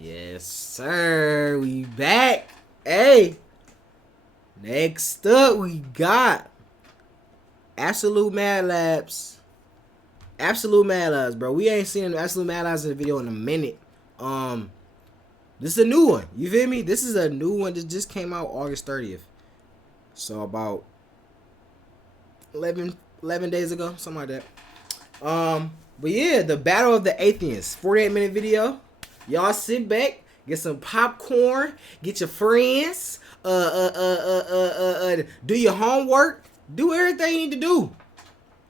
Yes, sir. We back. Hey. Next up, we got Absolute Mad Labs. Absolute Mad Labs, bro. We ain't seen Absolute Mad Labs in the video in a minute. This is a new one. You feel me? This is a new one that just came out August 30th. So about 11 days ago, something like that. But yeah, the Battle of the Athens, 48-minute video. Y'all sit back, get some popcorn, get your friends, do your homework, do everything you need to do.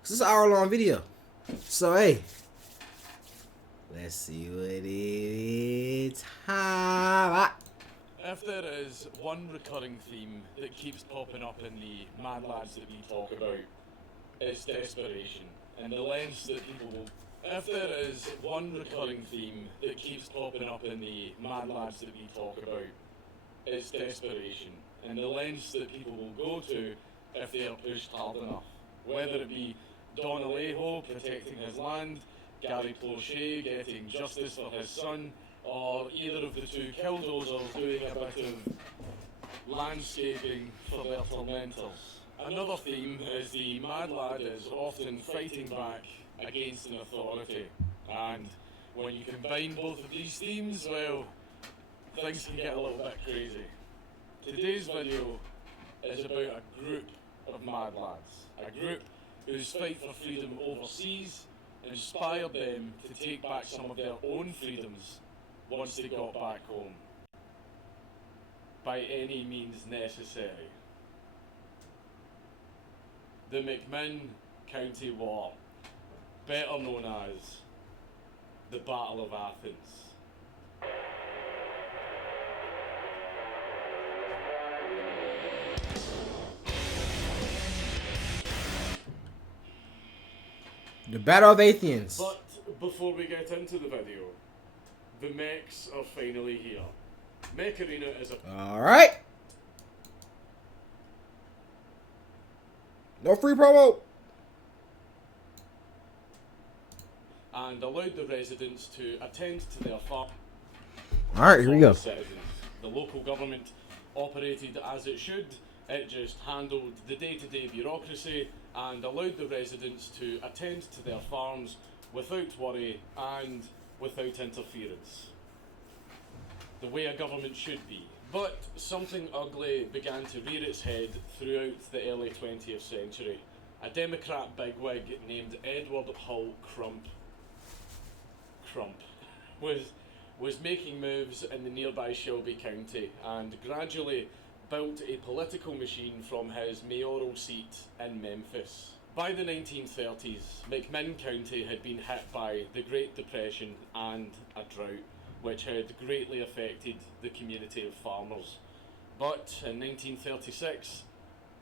This is an hour-long video. So hey, let's see what it is. If there is one recurring theme that keeps popping up in the Mad Lads that we talk about, it's desperation and the lengths that people will. If there is one recurring theme that keeps popping up in the Mad Lads that we talk about, it's desperation and the lengths that people will go to if they are pushed hard enough. Whether it be Don Alejo protecting his land, Gary Plauché getting justice for his son, or either of the two killdozers doing a bit of landscaping for their tormentors. Another theme is the Mad Lad is often fighting back against an authority, and when you combine both of these themes, well, things can get a little bit crazy. Today's video is about a group of Mad Lads, a group whose fight for freedom overseas inspired them to take back some of their own freedoms once they got back home, by any means necessary. The McMinn County War, better known as the Battle of Athens. The Battle of Athens. But before we get into the video, the mechs are finally here. Mech Arena is a... Alright. No free promo. and allowed the residents to attend to their farm. Alright, here we go. Citizens. The local government operated as it should. It just handled the day-to-day bureaucracy and allowed the residents to attend to their farms without worry and without interference. The way a government should be. But something ugly began to rear its head throughout the early 20th century. A Democrat bigwig named Edward Hull Crump was making moves in the nearby Shelby County and gradually built a political machine from his mayoral seat in Memphis. By the 1930s, McMinn County had been hit by the Great Depression and a drought, which had greatly affected the community of farmers. But in 1936,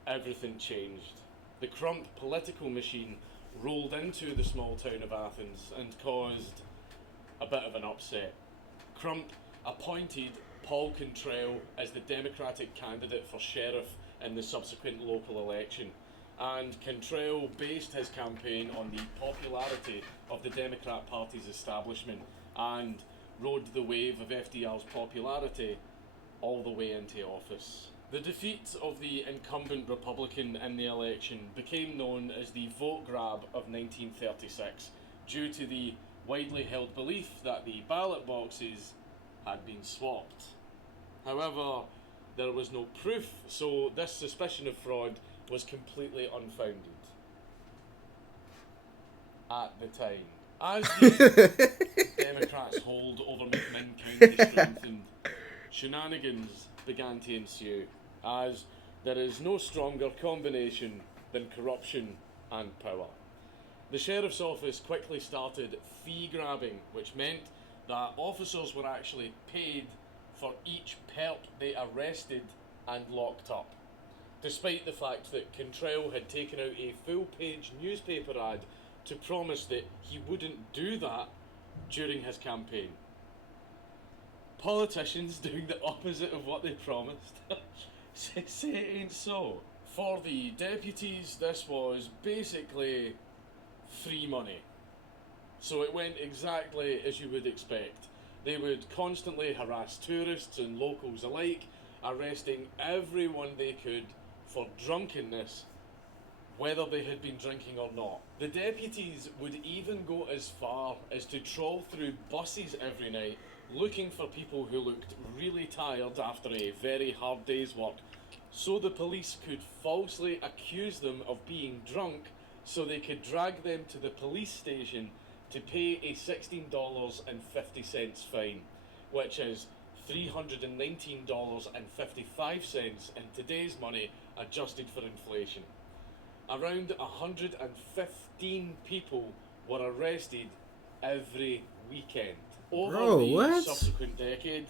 everything changed. The Crump political machine rolled into the small town of Athens and caused a bit of an upset. Crump appointed Paul Cantrell as the Democratic candidate for sheriff in the subsequent local election, and Cantrell based his campaign on the popularity of the Democrat Party's establishment and rode the wave of FDR's popularity all the way into office. The defeat of the incumbent Republican in the election became known as the vote grab of 1936 due to the widely held belief that the ballot boxes had been swapped. However, there was no proof, so this suspicion of fraud was completely unfounded at the time. As the Democrats' hold over McMinn County strengthened, shenanigans began to ensue, as there is no stronger combination than corruption and power. The sheriff's office quickly started fee grabbing, which meant that officers were actually paid for each perp they arrested and locked up, despite the fact that Cantrell had taken out a full-page newspaper ad to promise that he wouldn't do that during his campaign. Politicians doing the opposite of what they promised. Say it ain't so. For the deputies, this was basically free money. So it went exactly as you would expect. They would constantly harass tourists and locals alike, arresting everyone they could for drunkenness, whether they had been drinking or not. The deputies would even go as far as to trawl through buses every night, looking for people who looked really tired after a very hard day's work, so the police could falsely accuse them of being drunk so they could drag them to the police station to pay a $16.50 fine, which is $319.55 in today's money, adjusted for inflation. Around 115 people were arrested every weekend. Over the subsequent decade,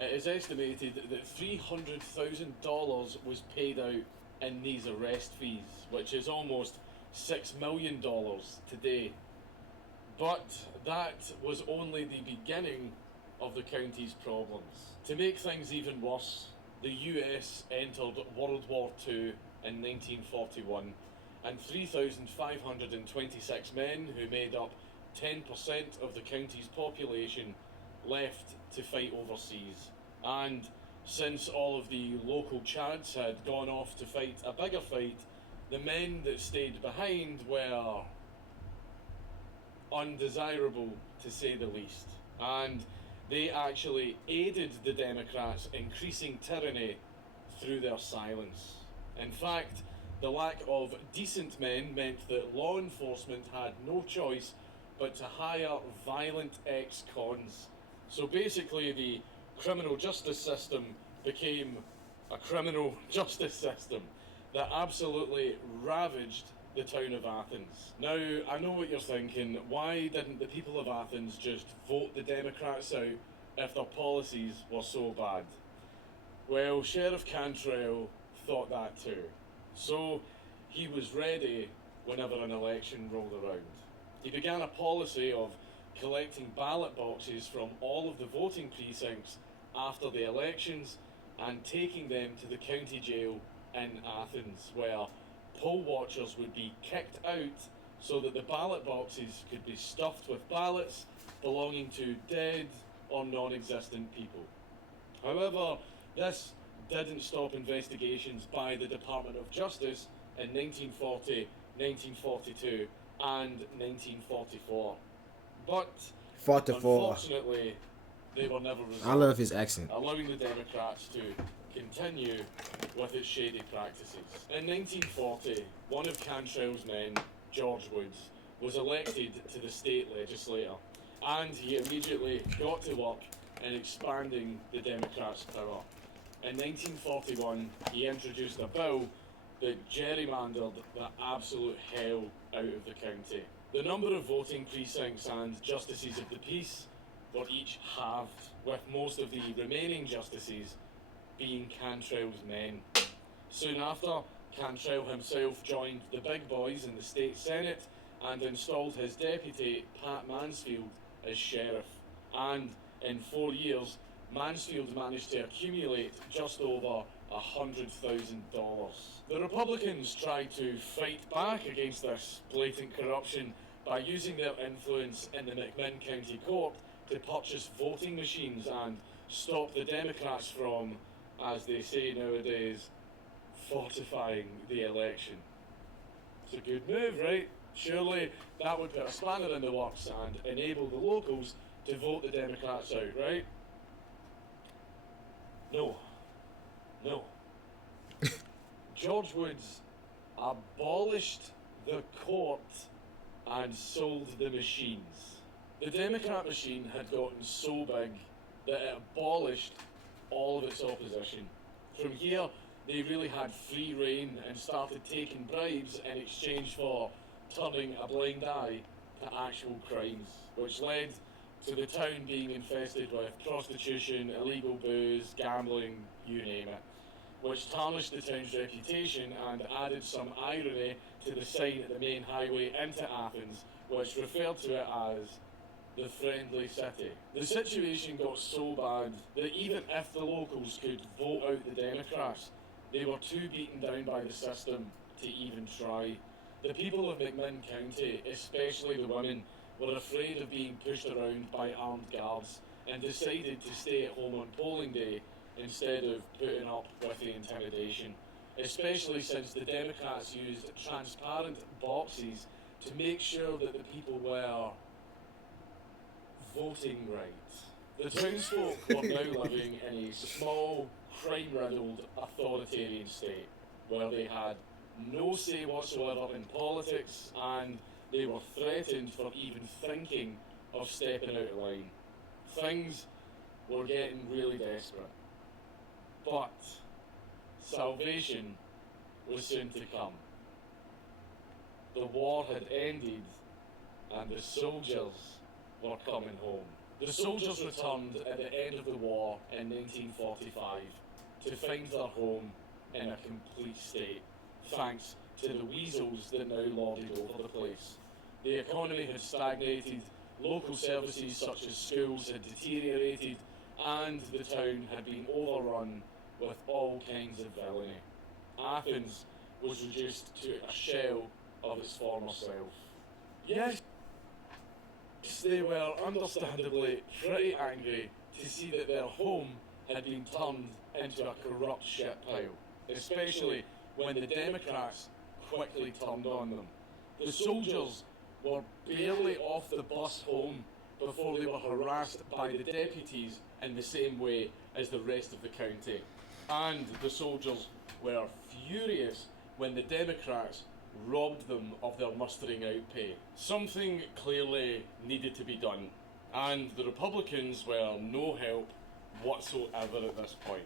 it is estimated that $300,000 was paid out in these arrest fees, which is almost $6 million today. But that was only the beginning of the county's problems. To make things even worse, the US entered World War II in 1941, and 3,526 men, who made up 10% of the county's population, left to fight overseas. And since all of the local Chads had gone off to fight a bigger fight, the men that stayed behind were undesirable, to say the least. And they actually aided the Democrats' increasing tyranny through their silence. In fact, the lack of decent men meant that law enforcement had no choice but to hire violent ex-cons. So basically the criminal justice system became a criminal justice system that absolutely ravaged the town of Athens. Now, I know what you're thinking, why didn't the people of Athens just vote the Democrats out if their policies were so bad? Well, Sheriff Cantrell thought that too. So he was ready whenever an election rolled around. He began a policy of collecting ballot boxes from all of the voting precincts after the elections and taking them to the county jail in Athens, where poll watchers would be kicked out so that the ballot boxes could be stuffed with ballots belonging to dead or non-existent people. However, this didn't stop investigations by the Department of Justice in 1940, 1942 and 1944. But 44. Unfortunately, they were never resolved. I love his accent. Allowing the Democrats to continue with its shady practices. In 1940, one of Cantrell's men, George Woods, was elected to the state legislature, and he immediately got to work in expanding the Democrats' power. In 1941, he introduced a bill that gerrymandered the absolute hell out of the county. The number of voting precincts and justices of the peace were each halved, with most of the remaining justices being Cantrell's men. Soon after, Cantrell himself joined the big boys in the state senate and installed his deputy, Pat Mansfield, as sheriff. And in 4 years, Mansfield managed to accumulate just over $100,000. The Republicans tried to fight back against this blatant corruption by using their influence in the McMinn County Court to purchase voting machines and stop the Democrats from, as they say nowadays, fortifying the election. It's a good move, right? Surely that would put a spanner in the works and enable the locals to vote the Democrats out, right? No. No. George Woods abolished the court and sold the machines. The Democrat machine had gotten so big that it abolished all of its opposition. From here, they really had free rein and started taking bribes in exchange for turning a blind eye to actual crimes, which led to the town being infested with prostitution, illegal booze, gambling, you name it, which tarnished the town's reputation and added some irony to the sign at the main highway into Athens, which referred to it as the Friendly City. The situation got so bad that even if the locals could vote out the Democrats, they were too beaten down by the system to even try. The people of McMinn County, especially the women, were afraid of being pushed around by armed guards and decided to stay at home on polling day instead of putting up with the intimidation, especially since the Democrats used transparent boxes to make sure that the people were voting right. The townsfolk were now living in a small, crime-riddled, authoritarian state where they had no say whatsoever in politics and they were threatened for even thinking of stepping out of line. Things were getting really desperate. But salvation was soon to come. The war had ended and the soldiers were coming home. The soldiers returned at the end of the war in 1945 to find their home in a complete state, thanks to the weasels that now lorded over the place. The economy had stagnated, local services such as schools had deteriorated, and the town had been overrun with all kinds of villainy. Athens was reduced to a shell of its former self. Yes, they were understandably pretty angry to see that their home had been turned into a corrupt shit pile, especially when the Democrats quickly turned on them. The soldiers were barely off the bus home before they were harassed by the deputies in the same way as the rest of the county. And the soldiers were furious when the Democrats robbed them of their mustering out pay. Something clearly needed to be done, and the Republicans were no help whatsoever at this point.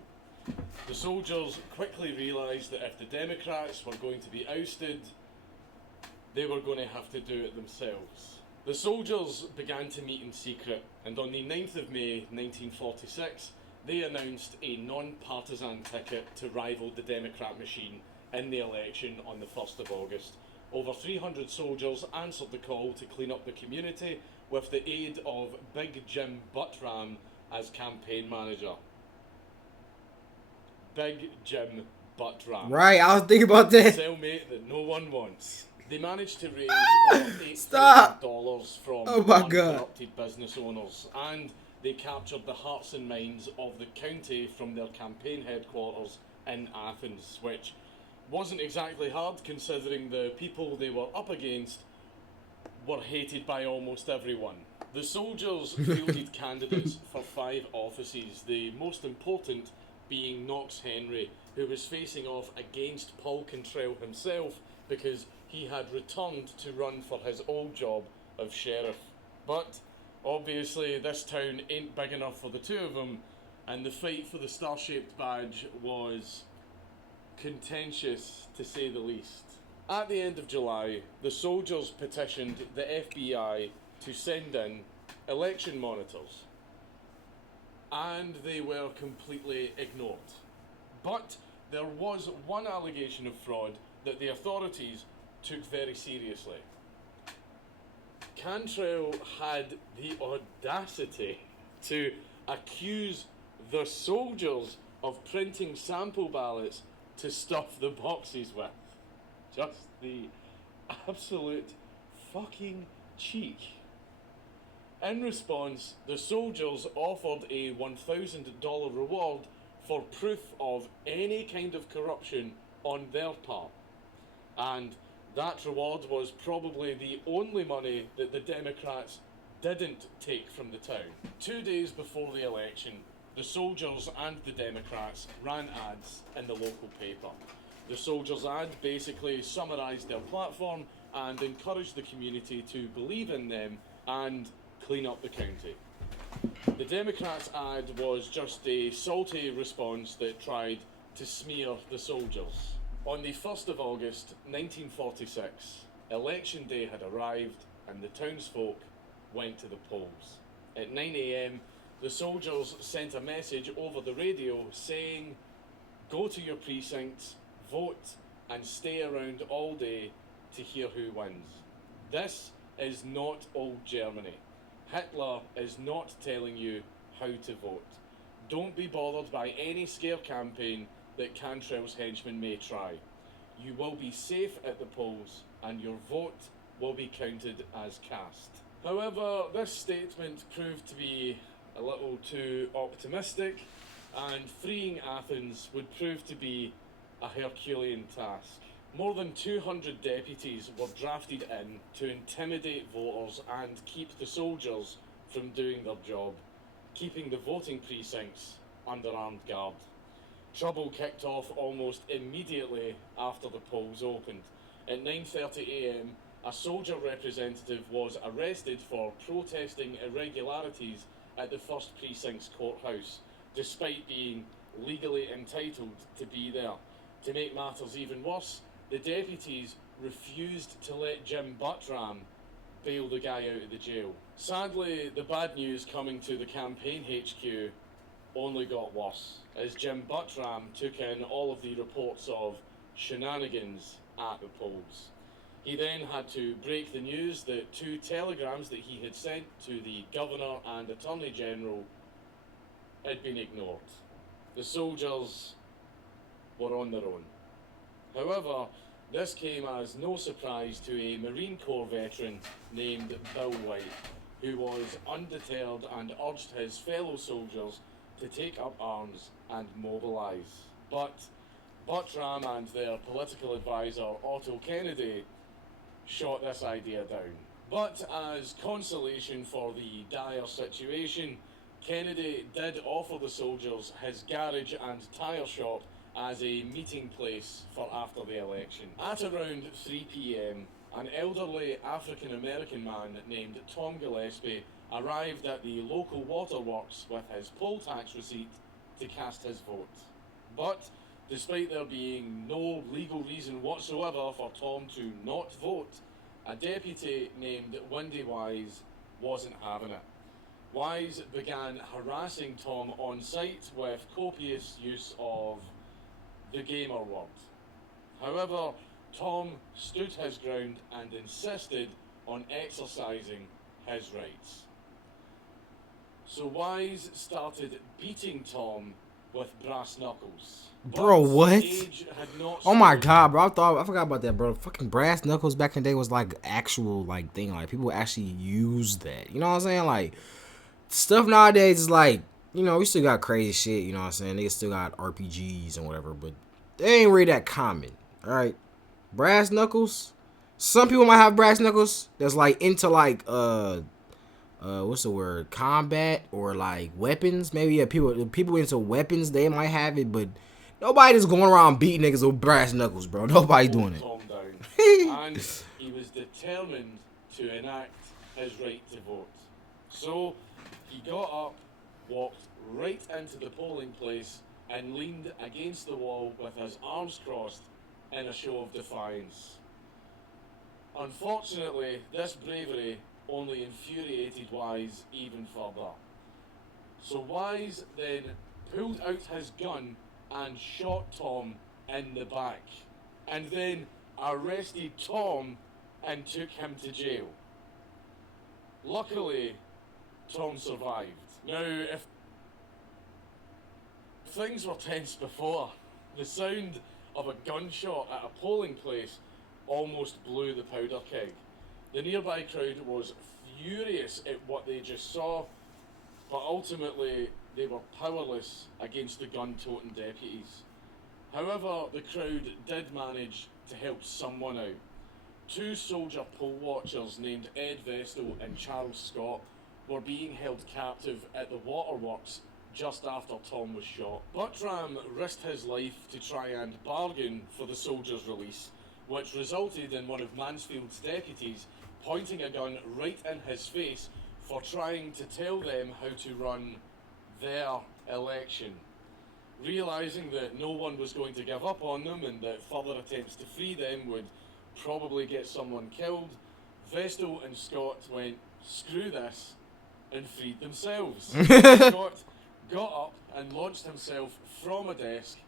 The soldiers quickly realised that if the Democrats were going to be ousted, they were going to have to do it themselves. The soldiers began to meet in secret, and on the 9th of May 1946, they announced a non-partisan ticket to rival the Democrat machine in the election on the 1st of August. Over 300 soldiers answered the call to clean up the community with the aid of Big Jim Buttram as campaign manager. Big Jim Buttram. Right, I was thinking about that. Cellmate that no one wants. They managed to raise over $8,000 from uncorrupted business owners, and they captured the hearts and minds of the county from their campaign headquarters in Athens, which wasn't exactly hard considering the people they were up against were hated by almost everyone. The soldiers fielded candidates for 5 offices, the most important being Knox Henry, who was facing off against Paul Cantrell himself because he had returned to run for his old job of sheriff. But obviously this town ain't big enough for the two of them, and the fight for the star-shaped badge was contentious to say the least. At the end of July, the soldiers petitioned the FBI to send in election monitors, and they were completely ignored. But there was one allegation of fraud that the authorities took very seriously. Cantrell had the audacity to accuse the soldiers of printing sample ballots to stuff the boxes with. Just the absolute fucking cheek. In response, the soldiers offered a $1,000 reward for proof of any kind of corruption on their part. And that reward was probably the only money that the Democrats didn't take from the town. 2 days before the election, the soldiers and the Democrats ran ads in the local paper. The soldiers' ad basically summarised their platform and encouraged the community to believe in them and clean up the county. The Democrats' ad was just a salty response that tried to smear the soldiers. On the 1st of August 1946, election day had arrived and the townsfolk went to the polls. At 9 a.m, the soldiers sent a message over the radio saying, "Go to your precincts, vote, and stay around all day to hear who wins." This is not old Germany. Hitler is not telling you how to vote. Don't be bothered by any scare campaign that Cantrell's henchmen may try. You will be safe at the polls and your vote will be counted as cast. However, this statement proved to be a little too optimistic, and freeing Athens would prove to be a Herculean task. More than 200 deputies were drafted in to intimidate voters and keep the soldiers from doing their job, keeping the voting precincts under armed guard. Trouble kicked off almost immediately after the polls opened. At 9:30 a.m, a soldier representative was arrested for protesting irregularities at the 1st Precinct's courthouse, despite being legally entitled to be there. To make matters even worse, the deputies refused to let Jim Buttram bail the guy out of the jail. Sadly, the bad news coming to the campaign HQ only got worse, as Jim Buttram took in all of the reports of shenanigans at the polls. He then had to break the news that 2 telegrams that he had sent to the Governor and Attorney General had been ignored. The soldiers were on their own. However, this came as no surprise to a Marine Corps veteran named Bill White, who was undeterred and urged his fellow soldiers to take up arms and mobilise. But Buttram and their political advisor Otto Kennedy shot this idea down. But as consolation for the dire situation, Kennedy did offer the soldiers his garage and tyre shop as a meeting place for after the election. At around 3 p.m, an elderly African American man named Tom Gillespie arrived at the local waterworks with his poll tax receipt to cast his vote. But despite there being no legal reason whatsoever for Tom to not vote, a deputy named Windy Wise wasn't having it. Wise began harassing Tom on site with copious use of the gamer word. However, Tom stood his ground and insisted on exercising his rights. So Wise started beating Tom with brass knuckles. Bro, But what? age had not Oh my stopped. god, bro! I forgot about that, bro. Fucking brass knuckles back in the day was like actual like thing. Like people actually use that. You know what I'm saying? Like stuff nowadays is like, you know, we still got crazy shit. You know what I'm saying? Niggas still got RPGs and whatever, but they ain't really that common. All right, brass knuckles. Some people might have brass knuckles that's like into like what's the word, combat or like weapons. Maybe yeah, people into weapons, they might have it, but nobody just going around beating niggas with brass knuckles, bro. Nobody doing it. Tom down. And he was determined to enact his right to vote. So he got up, walked right into the polling place and leaned against the wall with his arms crossed in a show of defiance. Unfortunately, this bravery only infuriated Wise even further. So Wise then pulled out his gun and shot Tom in the back, and then arrested Tom and took him to jail. Luckily, Tom survived. Now, if things were tense before, the sound of a gunshot at a polling place almost blew the powder keg. The nearby crowd was furious at what they just saw, but ultimately they were powerless against the gun-toting deputies. However, the crowd did manage to help someone out. 2 soldier poll watchers named Ed Vestal and Charles Scott were being held captive at the waterworks just after Tom was shot. Buttram risked his life to try and bargain for the soldiers' release, which resulted in one of Mansfield's deputies pointing a gun right in his face for trying to tell them how to run their election. Realising that no one was going to give up on them and that further attempts to free them would probably get someone killed, Vestal and Scott went, screw this, and freed themselves. Scott got up and launched himself from a desk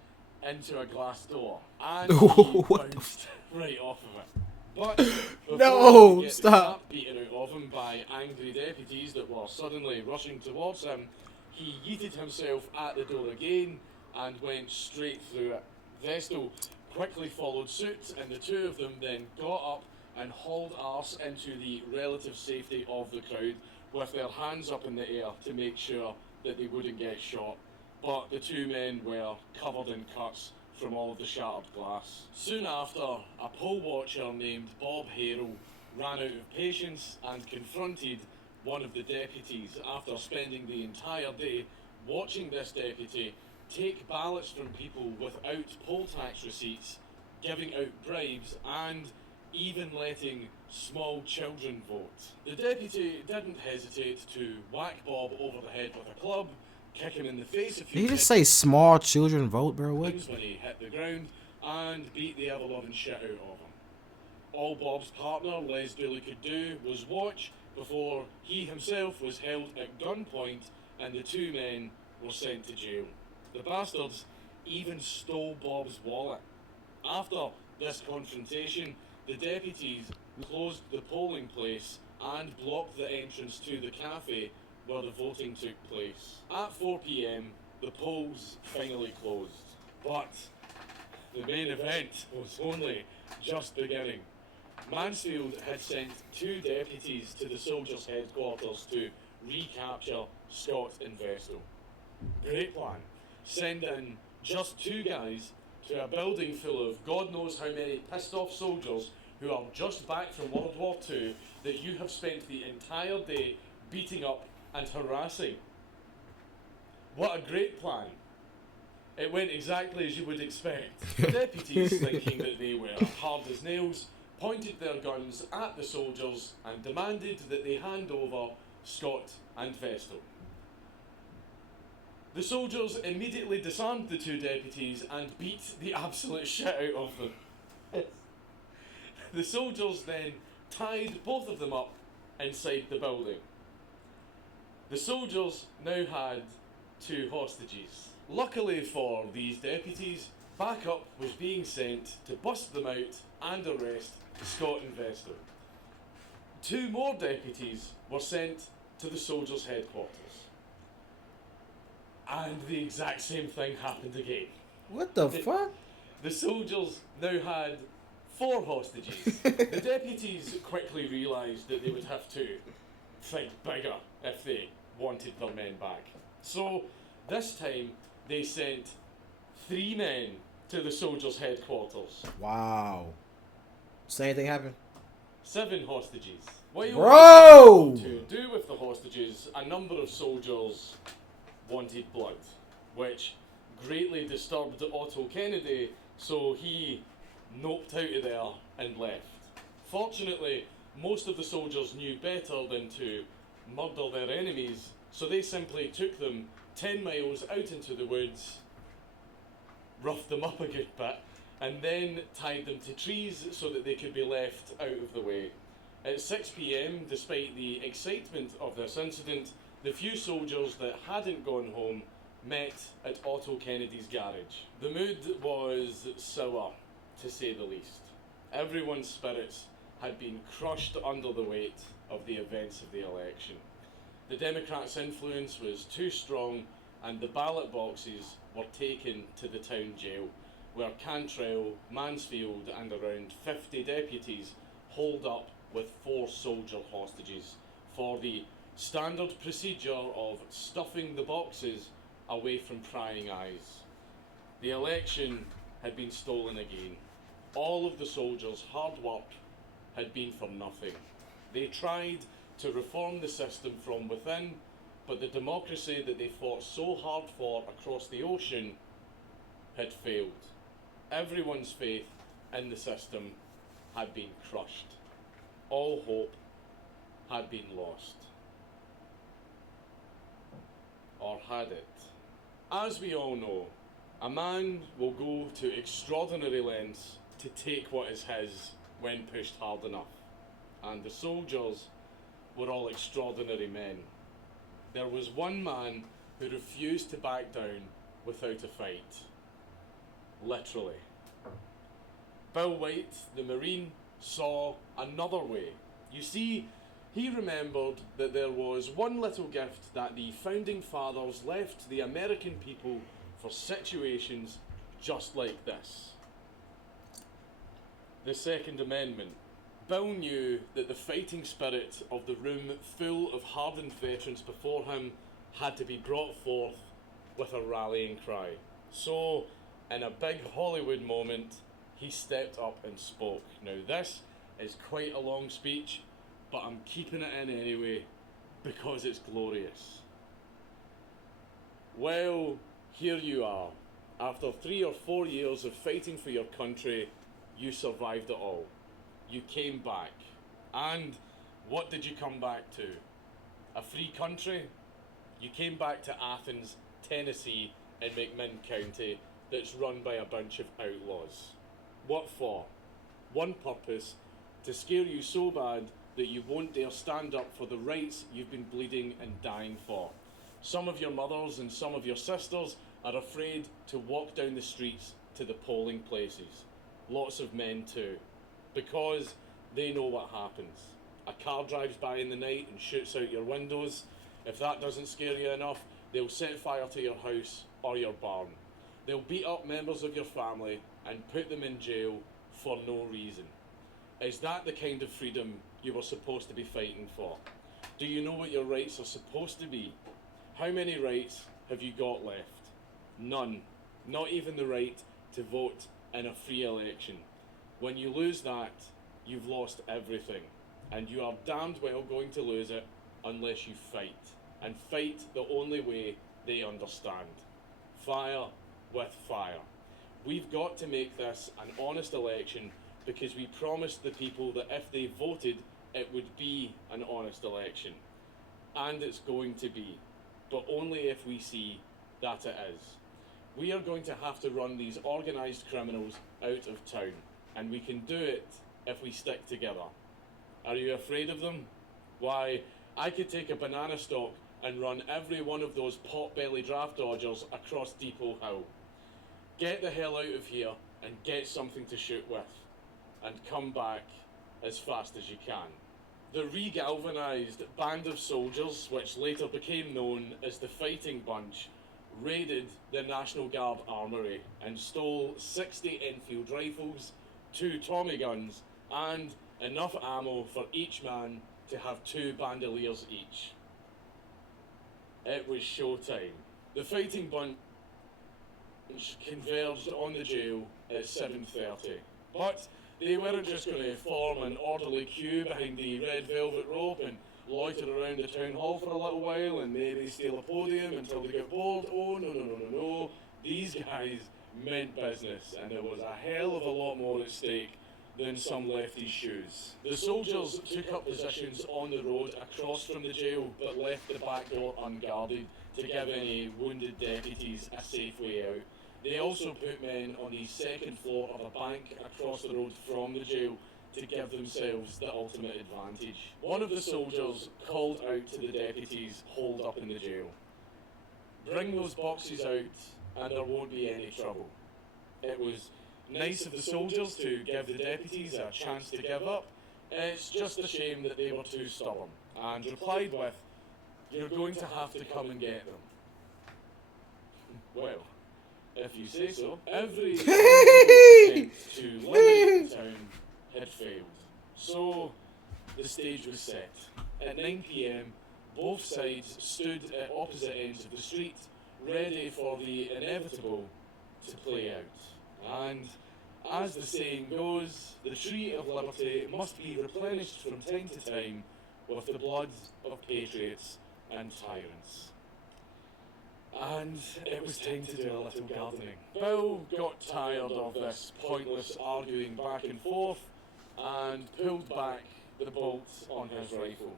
into a glass door, and he bounced right off of it. But before No, he could get stop. the crap beaten out of him by angry deputies that were suddenly rushing towards him, he yeeted himself at the door again and went straight through it. Vestal quickly followed suit, and the 2 of them then got up and hauled arse into the relative safety of the crowd with their hands up in the air to make sure that they wouldn't get shot. But the two men were covered in cuts from all of the shattered glass. Soon after, a poll watcher named Bob Harrell ran out of patience and confronted one of the deputies after spending the entire day watching this deputy take ballots from people without poll tax receipts, giving out bribes, and even letting small children vote. The deputy didn't hesitate to whack Bob over the head with a club, kick him in the face a few Did he just times say small children vote, bro? What? when he hit the ground, and beat the ever-loving shit out of him. All Bob's partner, Les Dooley, could do was watch before he himself was held at gunpoint and the two men were sent to jail. The bastards even stole Bob's wallet. After this confrontation, the deputies closed the polling place and blocked the entrance to the cafe where the voting took place. At 4 p.m, the polls finally closed. But the main event was only just beginning. Mansfield had sent 2 deputies to the soldiers' headquarters to recapture Scott and Vestal. Great plan. Send in just 2 guys to a building full of God knows how many pissed off soldiers who are just back from World War II that you have spent the entire day beating up and harassing. What a great plan. It went exactly as you would expect. The deputies, thinking that they were hard as nails, pointed their guns at the soldiers and demanded that they hand over Scott and Vestal. The soldiers immediately disarmed the 2 deputies and beat the absolute shit out of them. The soldiers then tied both of them up inside the building. The soldiers now had 2 hostages. Luckily for these deputies, backup was being sent to bust them out and arrest Scott and Vestal. 2 more deputies were sent to the soldiers' headquarters. And the exact same thing happened again. What the fuck? The soldiers now had 4 hostages. The deputies quickly realised that they would have to think bigger if they wanted their men back. So this time they sent 3 men to the soldiers' headquarters. Wow. Same thing happened. 7 hostages. Bro! To do with the hostages, a number of soldiers wanted blood, which greatly disturbed Otto Kennedy, so he noped out of there and left. Fortunately, most of the soldiers knew better than to murder their enemies, so they simply took them 10 miles out into the woods, roughed them up a good bit, and then tied them to trees so that they could be left out of the way. At 6 p.m, despite the excitement of this incident, the few soldiers that hadn't gone home met at Otto Kennedy's garage. The mood was sour, to say the least. Everyone's spirits had been crushed under the weight of the events of the election. The Democrats' influence was too strong, and the ballot boxes were taken to the town jail, where Cantrell, Mansfield and around 50 deputies holed up with 4 soldier hostages for the standard procedure of stuffing the boxes away from prying eyes. The election had been stolen again. All of the soldiers' hard work had been for nothing. They tried to reform the system from within, but the democracy that they fought so hard for across the ocean had failed. Everyone's faith in the system had been crushed. All hope had been lost. Or had it? As we all know, a man will go to extraordinary lengths to take what is his when pushed hard enough. And the soldiers were all extraordinary men. There was one man who refused to back down without a fight. Literally. Bill White, the Marine, saw another way. You see, he remembered that there was one little gift that the founding fathers left the American people for situations just like this. The Second Amendment. Bill knew that the fighting spirit of the room full of hardened veterans before him had to be brought forth with a rallying cry. So, in a big Hollywood moment, he stepped up and spoke. Now this is quite a long speech, but I'm keeping it in anyway because it's glorious. Well, here you are. After 3 or 4 years of fighting for your country, you survived it all. You came back. And what did you come back to? A free country? You came back to Athens, Tennessee, in McMinn County, that's run by a bunch of outlaws. What for? One purpose: to scare you so bad that you won't dare stand up for the rights you've been bleeding and dying for. Some of your mothers and some of your sisters are afraid to walk down the streets to the polling places. Lots of men too, because they know what happens. A car drives by in the night and shoots out your windows. If that doesn't scare you enough, they'll set fire to your house or your barn. They'll beat up members of your family and put them in jail for no reason. Is that the kind of freedom you were supposed to be fighting for? Do you know what your rights are supposed to be? How many rights have you got left? None. Not even the right to vote in a free election. When you lose that, you've lost everything. And you are damned well going to lose it unless you fight. And fight the only way they understand. Fire with fire. We've got to make this an honest election because we promised the people that if they voted, it would be an honest election. And it's going to be, but only if we see that it is. We are going to have to run these organised criminals out of town, and we can do it if we stick together. Are you afraid of them? Why, I could take a banana stalk and run every one of those pot-belly draft dodgers across Depot Hill. Get the hell out of here and get something to shoot with, and come back as fast as you can. The re-galvanised band of soldiers, which later became known as the Fighting Bunch, raided the National Guard armoury and stole 60 Enfield rifles, 2 Tommy guns, and enough ammo for each man to have 2 bandoliers each. It was showtime. The Fighting Bunch converged on the jail at 7:30, but they weren't just going to form an orderly queue behind the red velvet rope and loiter around the town hall for a little while and maybe steal a podium until they get bored. Oh, no. These guys meant business, and there was a hell of a lot more at stake than some lefty shoes. The soldiers took up positions on the road across from the jail, but left the back door unguarded to give any wounded deputies a safe way out. They also put men on the second floor of a bank across the road from the jail to give themselves the ultimate advantage. One of the soldiers called out to the deputies holed up in the jail, "Bring those boxes out and there won't be any trouble." It was nice of the soldiers to give the deputies a chance to give up. It's just a shame that they were too stubborn, and replied with, "You're going to have to come and get them." Well, if you say so. Every attempt to liberate the town had failed. So the stage was set. At 9 p.m, both sides stood at opposite ends of the street, ready for the inevitable to play out. And as the saying goes, the tree of liberty must be replenished from time to time with the blood of patriots and tyrants. And it was time to do a little gardening. Bill got tired of this pointless arguing back and forth and pulled back the bolt on his rifle.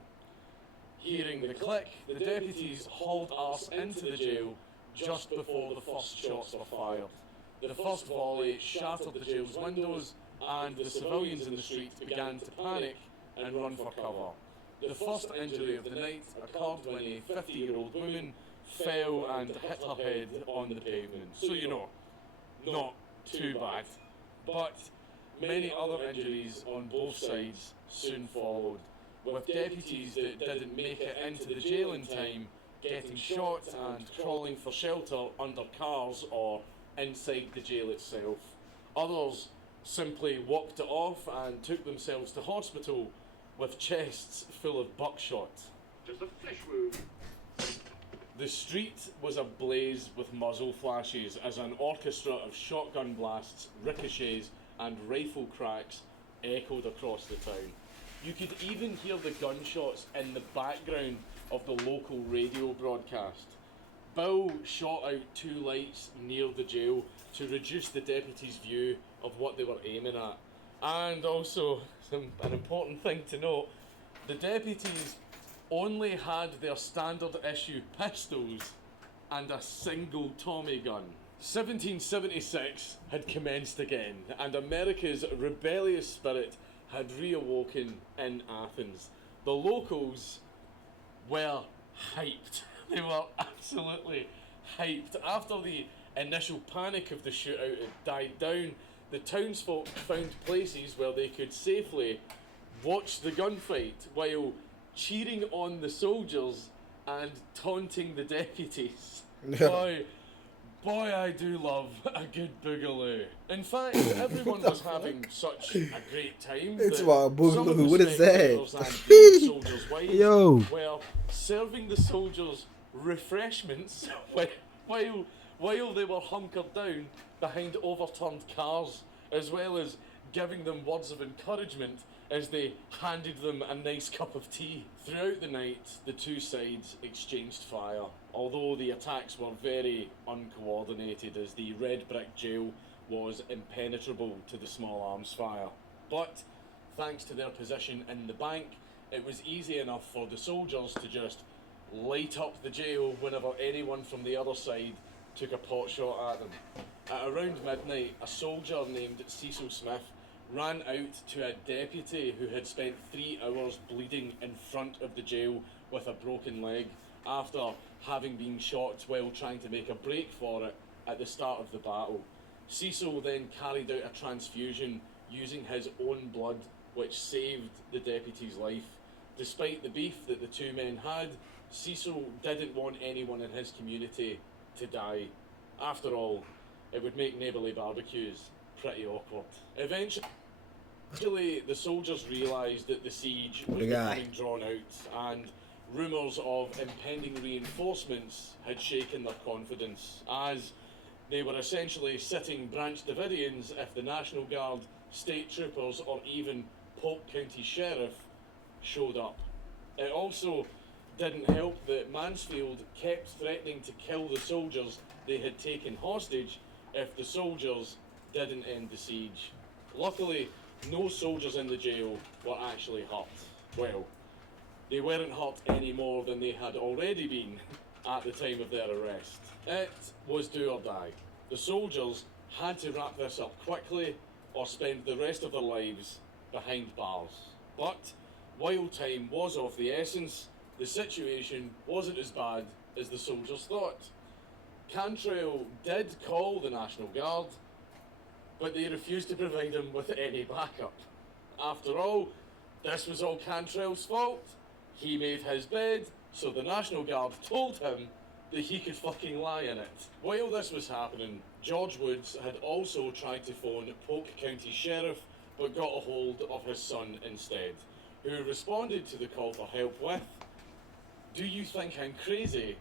Hearing the click, the deputies hauled arse into the jail just before the first shots were fired. The first volley shattered the jail's windows, and the civilians in the street began to panic and run for cover. The first injury of the night occurred when a 50-year-old woman fell and hit her head on the pavement. So, not too bad. But many other injuries on both sides soon followed, with deputies that didn't make it into the jail in time getting shot and crawling for shelter under cars or inside the jail itself. Others simply walked it off and took themselves to hospital with chests full of buckshot. Just a flesh wound. The street was ablaze with muzzle flashes as an orchestra of shotgun blasts, ricochets, and rifle cracks echoed across the town. You could even hear the gunshots in the background of the local radio broadcast. Bill shot out 2 lights near the jail to reduce the deputies' view of what they were aiming at. And also, an important thing to note, the deputies only had their standard issue pistols and a single Tommy gun. 1776 had commenced again, and America's rebellious spirit had reawoken in Athens. The locals were hyped. They were absolutely hyped. After the initial panic of the shootout had died down, the townsfolk found places where they could safely watch the gunfight while cheering on the soldiers and taunting the deputies. Boy, I do love a good boogaloo. In fact, everyone was having such a great time. It's that about a boogaloo. some of the What is that? spectators and the soldiers' wives Yo. were serving the soldiers refreshments while they were hunkered down behind overturned cars, as well as giving them words of encouragement as they handed them a nice cup of tea. Throughout the night, the two sides exchanged fire, although the attacks were very uncoordinated as the red brick jail was impenetrable to the small arms fire. But thanks to their position in the bank, it was easy enough for the soldiers to just light up the jail whenever anyone from the other side took a pot shot at them. At around midnight, a soldier named Cecil Smith ran out to a deputy who had spent 3 hours bleeding in front of the jail with a broken leg after having been shot while trying to make a break for it at the start of the battle. Cecil then carried out a transfusion using his own blood, which saved the deputy's life. Despite the beef that the two men had, Cecil didn't want anyone in his community to die. After all, it would make neighbourly barbecues pretty awkward. Eventually, the soldiers realised that the siege was becoming drawn out, and rumours of impending reinforcements had shaken their confidence, as they were essentially sitting Branch Davidians if the National Guard, state troopers, or even Polk County Sheriff showed up. It also didn't help that Mansfield kept threatening to kill the soldiers they had taken hostage if the soldiers didn't end the siege. Luckily, no soldiers in the jail were actually hurt. Well, they weren't hurt any more than they had already been at the time of their arrest. It was do or die. The soldiers had to wrap this up quickly or spend the rest of their lives behind bars. But while time was of the essence, the situation wasn't as bad as the soldiers thought. Cantrell did call the National Guard, but they refused to provide him with any backup. After all, this was all Cantrell's fault. He made his bed, so the National Guard told him that he could fucking lie in it. While this was happening, George Woods had also tried to phone Polk County Sheriff, but got a hold of his son instead, who responded to the call for help with, "Do you think I'm crazy?"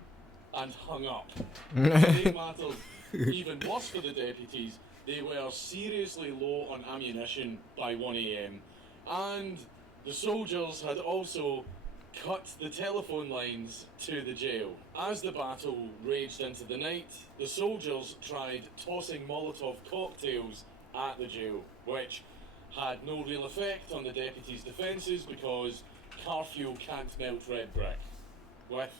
and hung up. To make matters even worse for the deputies, they were seriously low on ammunition by 1 AM, and the soldiers had also cut the telephone lines to the jail. As the battle raged into the night, the soldiers tried tossing Molotov cocktails at the jail, which had no real effect on the deputies' defences because car fuel can't melt red brick. With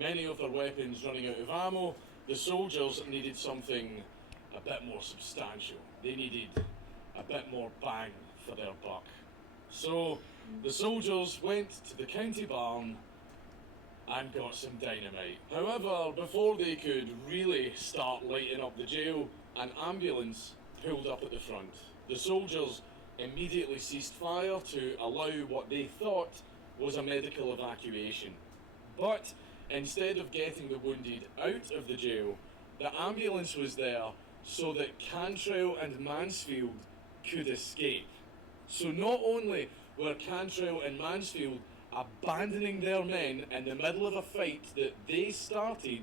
many of their weapons running out of ammo, the soldiers needed something a bit more substantial. They needed a bit more bang for their buck. So the soldiers went to the county barn and got some dynamite. However, before they could really start lighting up the jail, an ambulance pulled up at the front. The soldiers immediately ceased fire to allow what they thought was a medical evacuation. But instead of getting the wounded out of the jail, the ambulance was there so that Cantrell and Mansfield could escape. So not only were Cantrell and Mansfield abandoning their men in the middle of a fight that they started,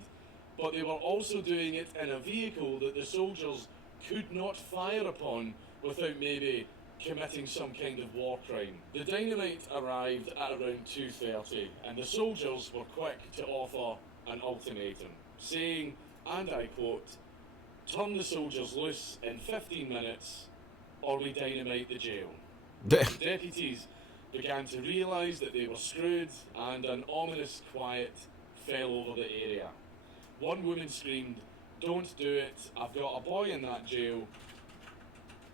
but they were also doing it in a vehicle that the soldiers could not fire upon without maybe committing some kind of war crime. The dynamite arrived at around 2:30, and the soldiers were quick to offer an ultimatum, saying, and I quote, "Turn the soldiers loose in 15 minutes or we dynamite the jail." The deputies began to realise that they were screwed, and an ominous quiet fell over the area. One woman screamed, "Don't do it, I've got a boy in that jail."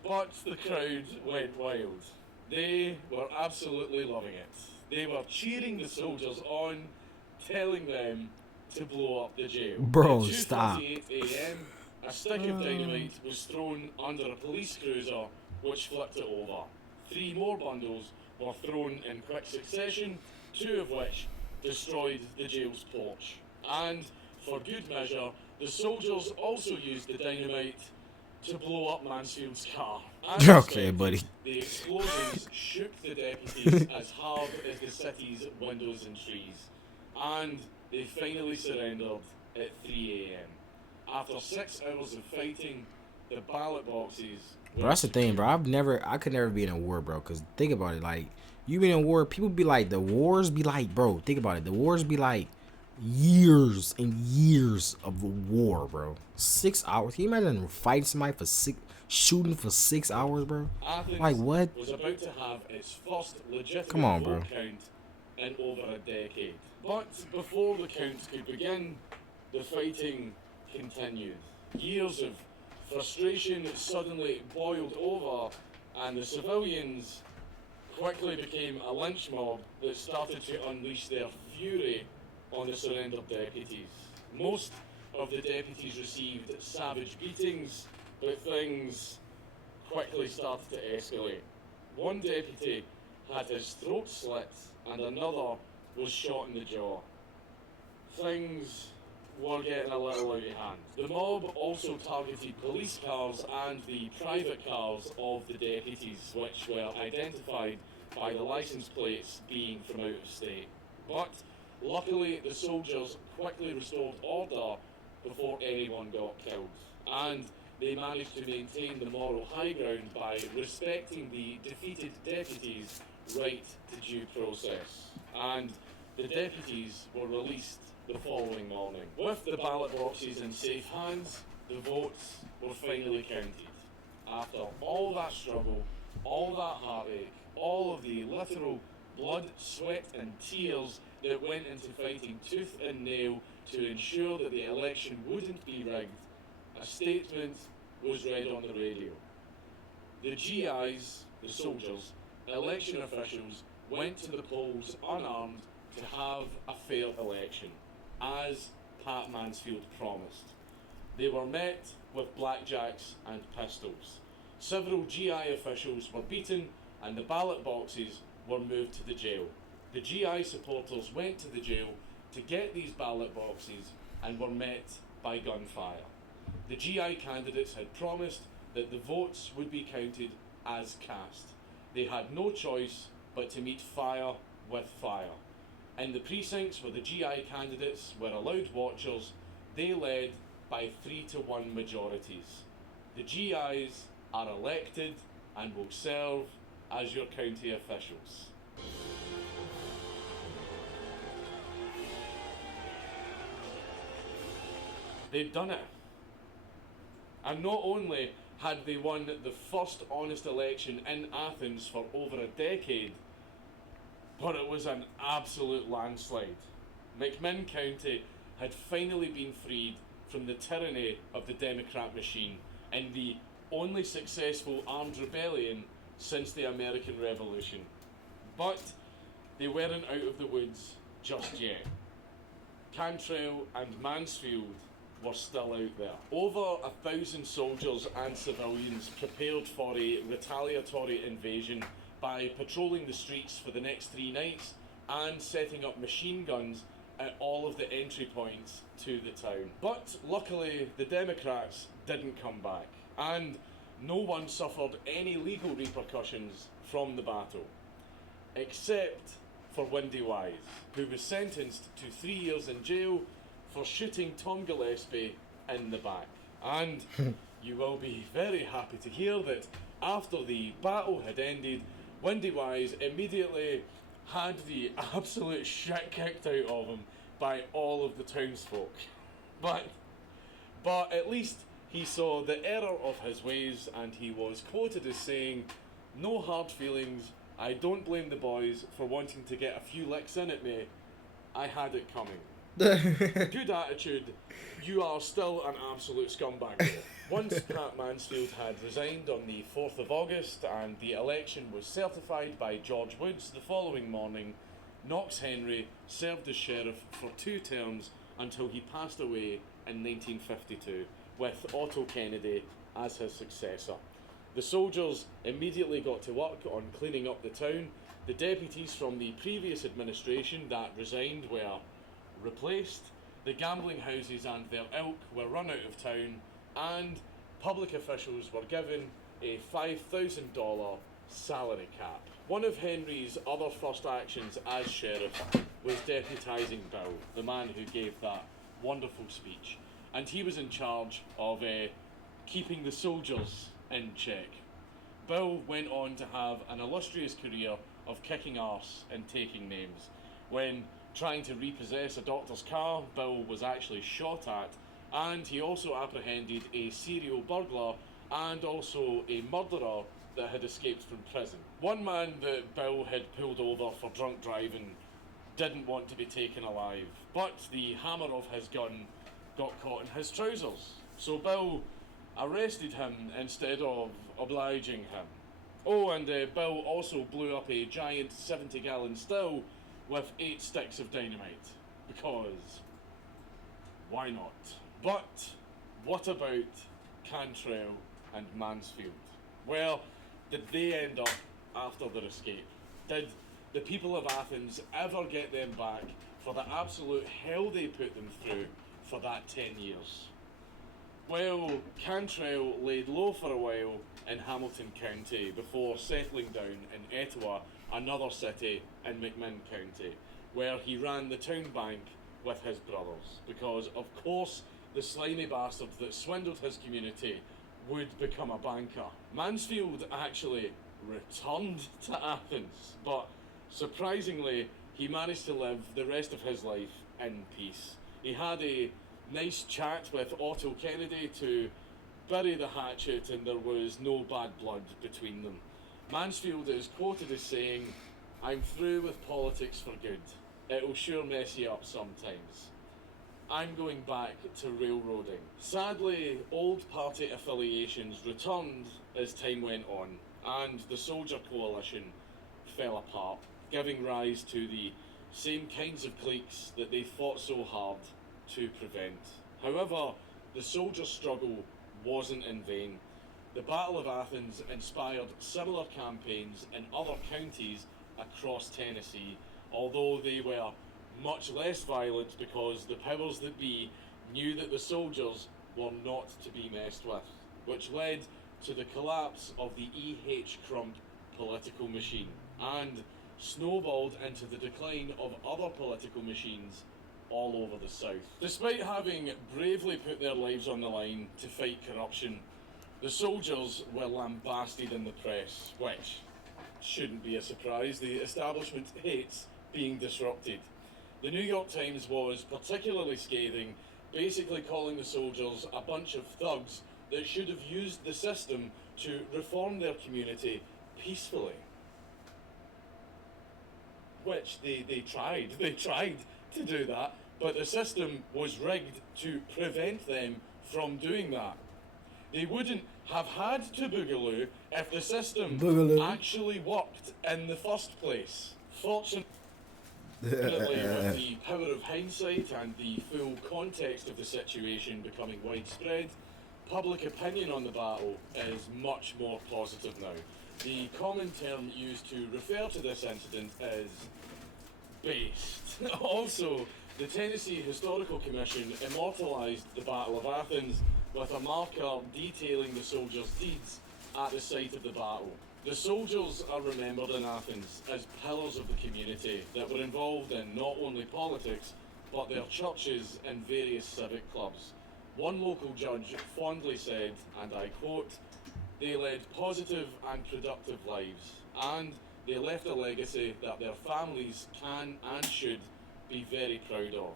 But the crowd went wild. They were absolutely loving it. They were cheering the soldiers on, telling them to blow up the jail. Bro, At stop. 2:38 a.m, a stick of dynamite was thrown under a police cruiser, which flipped it over. 3 more bundles were thrown in quick succession, 2 of which destroyed the jail's porch. And, for good measure, the soldiers also used the dynamite to blow up Mansfield's car. As Okay, expected, buddy. The explosions shook the deputies as hard as the city's windows and trees. And they finally surrendered at 3 a.m. After 6 hours of fighting, the ballot boxes were Bro, that's the thing, bro. secured. I could never be in a war, bro. Cause think about it, like you been in war, people be like, the wars be like, bro. Think about it, the wars be like years and years of war, bro. 6 hours. Can you imagine fighting somebody for shooting for 6 hours, bro? Athens Like what? was about to have its first legitimate Come on, vote bro. count in over a decade. But before the count could begin, the fighting continued. Years of frustration suddenly boiled over, and the civilians quickly became a lynch mob that started to unleash their fury on the surrendered deputies. Most of the deputies received savage beatings, but things quickly started to escalate. One deputy had his throat slit, and another was shot in the jaw. Things were getting a little out of hand. The mob also targeted police cars and the private cars of the deputies, which were identified by the license plates being from out of state. But luckily, the soldiers quickly restored order before anyone got killed, and they managed to maintain the moral high ground by respecting the defeated deputies' right to due process. And the deputies were released the following morning. With the ballot boxes in safe hands, the votes were finally counted. After all that struggle, all that heartache, all of the literal blood, sweat and tears that went into fighting tooth and nail to ensure that the election wouldn't be rigged, a statement was read on the radio. The GIs, the soldiers, election officials, went to the polls unarmed to have a fair election, as Pat Mansfield promised. They were met with blackjacks and pistols. Several GI officials were beaten, and the ballot boxes were moved to the jail. The GI supporters went to the jail to get these ballot boxes and were met by gunfire. The GI candidates had promised that the votes would be counted as cast. They had no choice but to meet fire with fire. In the precincts where the GI candidates were allowed watchers, they led by 3-1 majorities. The GIs are elected and will serve as your county officials. They'd done it. And not only had they won the first honest election in Athens for over a decade, but it was an absolute landslide. McMinn County had finally been freed from the tyranny of the Democrat machine in the only successful armed rebellion since the American Revolution. But they weren't out of the woods just yet. Cantrell and Mansfield were still out there. Over 1,000 soldiers and civilians prepared for a retaliatory invasion by patrolling the streets for the next 3 nights and setting up machine guns at all of the entry points to the town. But luckily, the Democrats didn't come back, and no one suffered any legal repercussions from the battle, except for Windy Wise, who was sentenced to 3 years in jail for shooting Tom Gillespie in the back. And you will be very happy to hear that after the battle had ended, Windy Wise immediately had the absolute shit kicked out of him by all of the townsfolk. But at least he saw the error of his ways, and he was quoted as saying, "No hard feelings, I don't blame the boys for wanting to get a few licks in at me. I had it coming." Good attitude. You are still an absolute scumbag though. Once Pat Mansfield had resigned on the 4th of August and the election was certified by George Woods the following morning, Knox Henry served as sheriff for 2 terms until he passed away in 1952, with Otto Kennedy as his successor. The soldiers immediately got to work on cleaning up the town. The deputies from the previous administration that resigned were replaced, the gambling houses and their ilk were run out of town, and public officials were given a $5,000 salary cap. One of Henry's other first actions as sheriff was deputising Bill, the man who gave that wonderful speech, and he was in charge of keeping the soldiers in check. Bill went on to have an illustrious career of kicking arse and taking names. When trying to repossess a doctor's car, Bill was actually shot at, and he also apprehended a serial burglar and also a murderer that had escaped from prison. One man that Bill had pulled over for drunk driving didn't want to be taken alive, but the hammer of his gun got caught in his trousers, so Bill arrested him instead of obliging him. Oh, and Bill also blew up a giant 70-gallon still with 8 sticks of dynamite, because why not? But what about Cantrell and Mansfield? Well, did they end up after their escape? Did the people of Athens ever get them back for the absolute hell they put them through for that 10 years? Well, Cantrell laid low for a while in Hamilton County before settling down in Etowah, another city in McMinn County, where he ran the town bank with his brothers, because of course the slimy bastard that swindled his community would become a banker. Mansfield actually returned to Athens, but surprisingly he managed to live the rest of his life in peace. He had a nice chat with Otto Kennedy to bury the hatchet, and there was no bad blood between them. Mansfield is quoted as saying, "I'm through with politics for good. It'll sure mess you up sometimes. I'm going back to railroading." Sadly, old party affiliations returned as time went on, and the soldier coalition fell apart, giving rise to the same kinds of cliques that they fought so hard to prevent. However, the soldier struggle wasn't in vain. The Battle of Athens inspired similar campaigns in other counties across Tennessee, although they were much less violent because the powers that be knew that the soldiers were not to be messed with, which led to the collapse of the E.H. Crump political machine and snowballed into the decline of other political machines all over the South. Despite having bravely put their lives on the line to fight corruption, the soldiers were lambasted in the press, which shouldn't be a surprise. The establishment hates being disrupted. The New York Times was particularly scathing, basically calling the soldiers a bunch of thugs that should have used the system to reform their community peacefully. Which they tried. They tried to do that, but the system was rigged to prevent them from doing that. They wouldn't have had to boogaloo if the system actually worked in the first place. Fortunately, with the power of hindsight and the full context of the situation becoming widespread, public opinion on the battle is much more positive now. The common term used to refer to this incident is based. Also, the Tennessee Historical Commission immortalised the Battle of Athens with a marker detailing the soldiers' deeds at the site of the battle. The soldiers are remembered in Athens as pillars of the community that were involved in not only politics, but their churches and various civic clubs. One local judge fondly said, and I quote, "They led positive and productive lives, and they left a legacy that their families can and should be very proud of.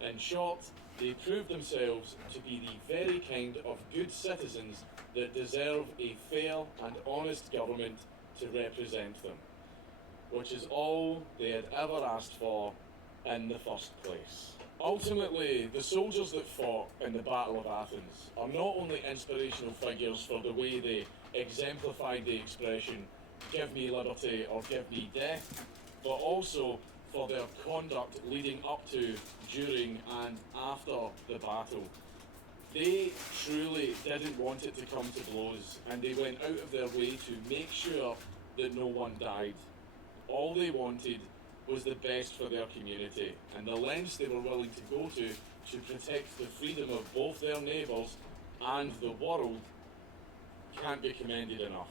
In short, they proved themselves to be the very kind of good citizens that deserve a fair and honest government to represent them," which is all they had ever asked for in the first place. Ultimately, the soldiers that fought in the Battle of Athens are not only inspirational figures for the way they exemplified the expression, "give me liberty or give me death," but also for their conduct leading up to, during and after the battle. They truly didn't want it to come to blows, and they went out of their way to make sure that no one died. All they wanted was the best for their community, and the lengths they were willing to go to protect the freedom of both their neighbours and the world can't be commended enough.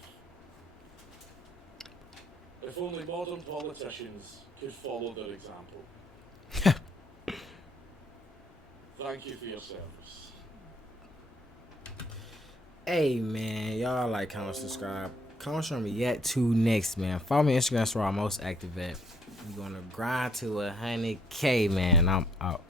If only modern politicians could follow their example. Thank you for your service. Hey man, y'all like, comment, subscribe. Comment show me yet to next, man. Follow me on Instagram, that's where I'm most active at. I'm gonna grind to 100K, man. I'm out.